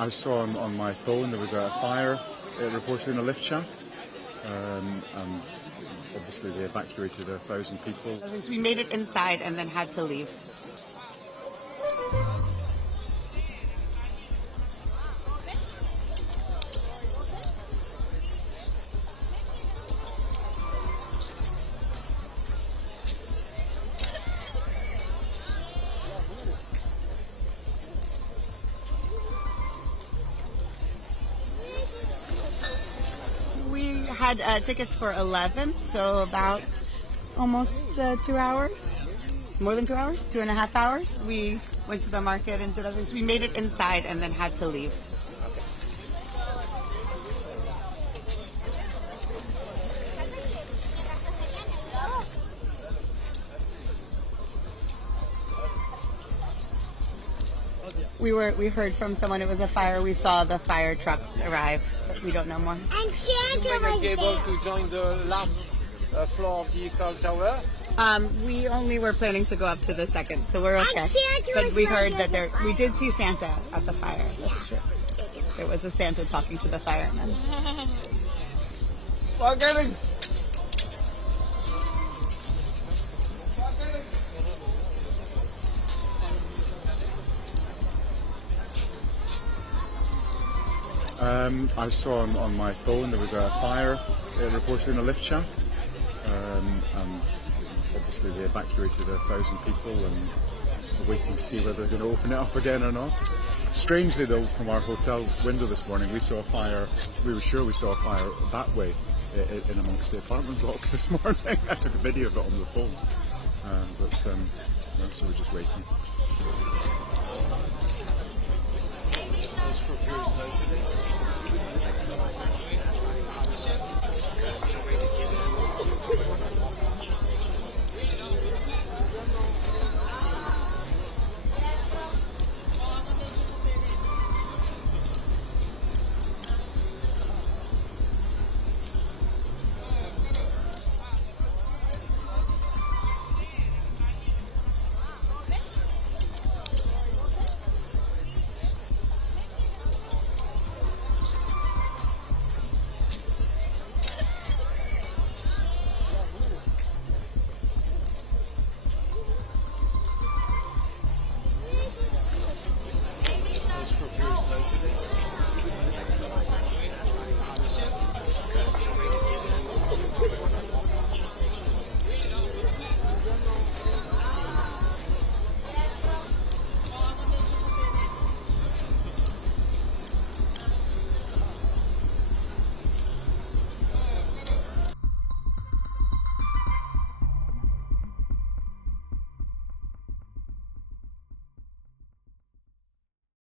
I saw on my phone there was a fire reported in a lift shaft, and obviously they evacuated 1,000 people. We made it inside and then had to leave. We had tickets for 11, so about almost 2 hours. More than 2 hours? 2.5 hours. We went to the market and did everything. We made it inside and then had to leave. We heard from someone it was a fire. We saw the fire trucks arrive, but we don't know more. And Santa You might was be able there. to join the last floor of the Eiffel Tower. We only were planning to go up to the second, so we're okay. And Santa But was we right heard at that the we did see Santa at the fire. That's true. There was a Santa talking to the firemen. Forgetting. I saw on my phone there was a fire reported in a lift shaft, and obviously they evacuated 1,000 people, and we're waiting to see whether they're going to open it up again or not. Strangely though, from our hotel window this morning, we saw a fire. We were sure we saw a fire that way in amongst the apartment blocks this morning. I took a video of it on the phone, so we're just waiting.